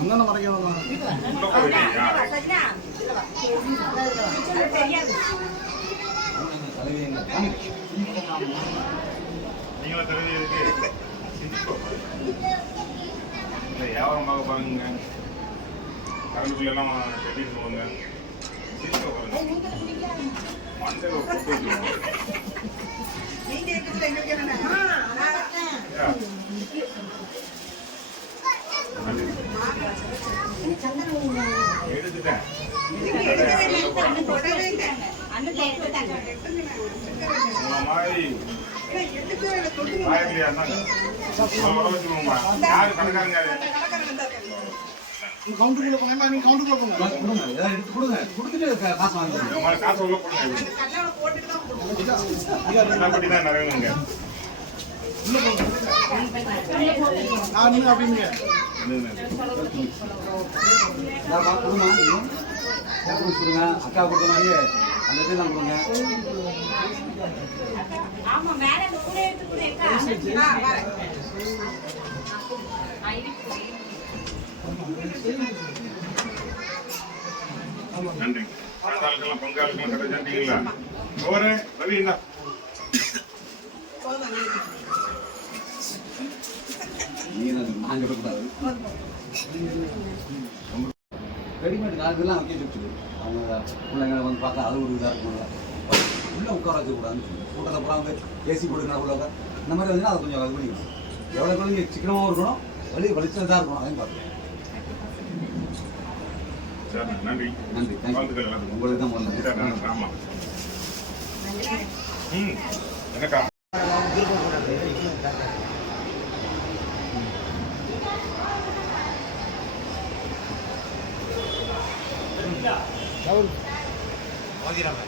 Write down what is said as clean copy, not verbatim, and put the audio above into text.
அண்ணனை மறைக்கணும். நீங்களா தலைவி இருக்கு வியாபாரம் பார்க்க பாருங்க. கரண்டுக்குள்ள எல்லாம் கட்டிட்டு போவாங்க. சிரிக்க பாருங்க. மண்டையில போட்டு வச்சுருவாங்க. எடுத்துட்டேன். உங்களை மாதிரி ஆயிரலையா இருந்தாங்க. யாரு கணக்காரங்க? கவுண்டருக்குள்ள போனா நீங்க கவுண்டருக்குள்ள போங்க. கொடுங்க, ஏதாவது எடுத்து கொடுங்க. கொடுத்துட்டு காசு வாங்குங்க. காசு உள்ள போடுங்க. அப்படி தான் நிறையணுங்க. அப்படிங்க கொடுங்க. அக்கா கொடுத்த மாதிரியே அந்த இது தான் கொடுங்க. நன்றி. பங்காளுக்கெல்லாம் பங்காளுக்கெல்லாம் கிடைச்சாண்டீங்களா? ஒரு ரவி என்ன ரெடிமேட் காலத்துலாம் வைக்க வச்சுது. அவங்க பிள்ளைங்களை வந்து பார்த்தா அது ஒரு இதாக இருக்கும். உள்ளே உட்கார வைக்கக்கூடாதுன்னு சொல்லி கூட்டத்தை அப்புறம் அவங்க ஏசி போட்டுக்கணும். உள்ள இந்த மாதிரி வந்து அதை கொஞ்சம் இது பண்ணிக்கணும். எவ்வளோ குழந்தைங்க சிக்கனமாகவும் இருக்கணும், வெளிச்சதாக இருக்கணும். அதையும் பார்க்கணும். நன்றி நன்றி. உங்களுக்கு தான் முதல்ல. ஆமாம். எனக்கா மோதிராம